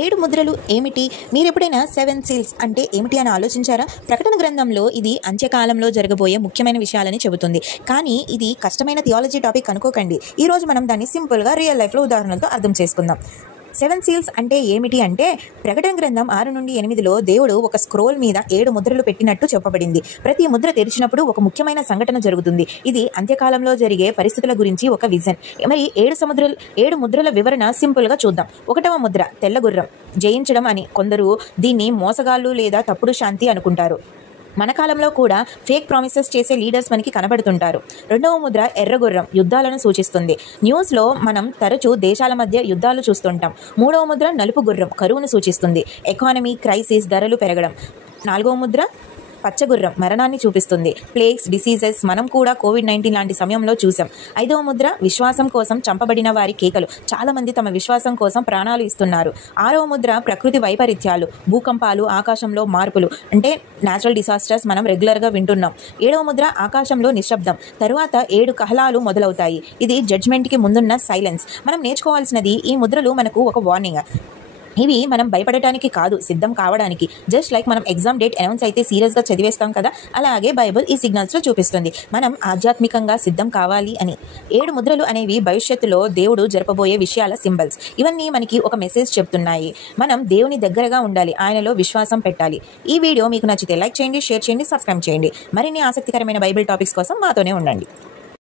ఏడు ముద్రలు ఏమిటి? మీరెప్పుడైనా 7 సీల్స్ అంటే ఏమిటి అని ఆలోచించారా? ప్రకటన గ్రంథంలో ఇది అంత్యకాలంలో జరగబోయే ముఖ్యమైన విషయాలని చెబుతుంది. కానీ ఇది కష్టమైన థియాలజీ టాపిక్ అనుకోకండి. ఈరోజు మనం దాన్ని సింపుల్గా రియల్ లైఫ్లో ఉదాహరణలతో అర్థం చేసుకుందాం. 7 సీల్స్ అంటే ఏమిటి అంటే, ప్రకటన గ్రంథం 6-8లో దేవుడు ఒక స్క్రోల్ మీద 7 ముద్రలు పెట్టినట్టు చెప్పబడింది. ప్రతి ముద్ర తెరిచినప్పుడు ఒక ముఖ్యమైన సంఘటన జరుగుతుంది. ఇది అంత్యకాలంలో జరిగే పరిస్థితుల గురించి ఒక విజన్. మరి 7 ముద్రల వివరణ సింపుల్గా చూద్దాం. 1వ ముద్ర తెల్ల గుర్రం, జయించడం అని. కొందరు దీన్ని మోసగాళ్ళు లేదా తప్పుడు శాంతి అనుకుంటారు. మన కాలంలో కూడా ఫేక్ ప్రామిసెస్ చేసే లీడర్స్ మనకి కనబడుతుంటారు. 2వ ముద్ర ఎర్రగుర్రం, యుద్ధాలను సూచిస్తుంది. న్యూస్లో మనం తరచూ దేశాల మధ్య యుద్ధాలు చూస్తుంటాం. 3వ ముద్ర నలుపు గుర్రం, కరువును సూచిస్తుంది. ఎకానమీ క్రైసిస్, ధరలు పెరగడం. 4వ ముద్ర పచ్చగుర్రం, మరణాన్ని చూపిస్తుంది. ప్లేగ్స్, డిసీజెస్ మనం కూడా కోవిడ్-19 లాంటి సమయంలో చూసాం. 5వ ముద్ర విశ్వాసం కోసం చంపబడిన వారి కేకలు. చాలా మంది తమ విశ్వాసం కోసం ప్రాణాలు ఇస్తున్నారు. 6వ ముద్ర ప్రకృతి వైపరీత్యాలు, భూకంపాలు, ఆకాశంలో మార్పులు అంటే న్యాచురల్ డిసాస్టర్స్ మనం రెగ్యులర్గా వింటున్నాం. 7వ ముద్ర ఆకాశంలో నిశ్శబ్దం. తరువాత 7 కహలాలు మొదలవుతాయి. ఇది జడ్జ్మెంట్కి ముందున్న సైలెన్స్. మనం నేర్చుకోవాల్సినది, ఈ ముద్రలు మనకు ఒక వార్నింగ్. ఇవి మనం భయపడటానికి కాదు, సిద్ధం కావడానికి. జస్ట్ లైక్ మనం ఎగ్జామ్ డేట్ అనౌన్స్ అయితే సీరియస్గా చదివేస్తాం కదా, అలాగే బైబుల్ ఈ సిగ్నల్స్లో చూపిస్తుంది మనం ఆధ్యాత్మికంగా సిద్ధం కావాలి అని. 7 ముద్రలు అనేవి భవిష్యత్తులో దేవుడు జరపబోయే విషయాల సింబల్స్. ఇవన్నీ మనకి ఒక మెసేజ్ చెప్తున్నాయి. మనం దేవుని దగ్గరగా ఉండాలి, ఆయనలో విశ్వాసం పెట్టాలి. ఈ వీడియో మీకు నచ్చితే లైక్ చేయండి, షేర్ చేయండి, సబ్స్క్రైబ్ చేయండి. మరిన్ని ఆసక్తికరమైన బైబిల్ టాపిక్స్ కోసం మాతోనే ఉండండి.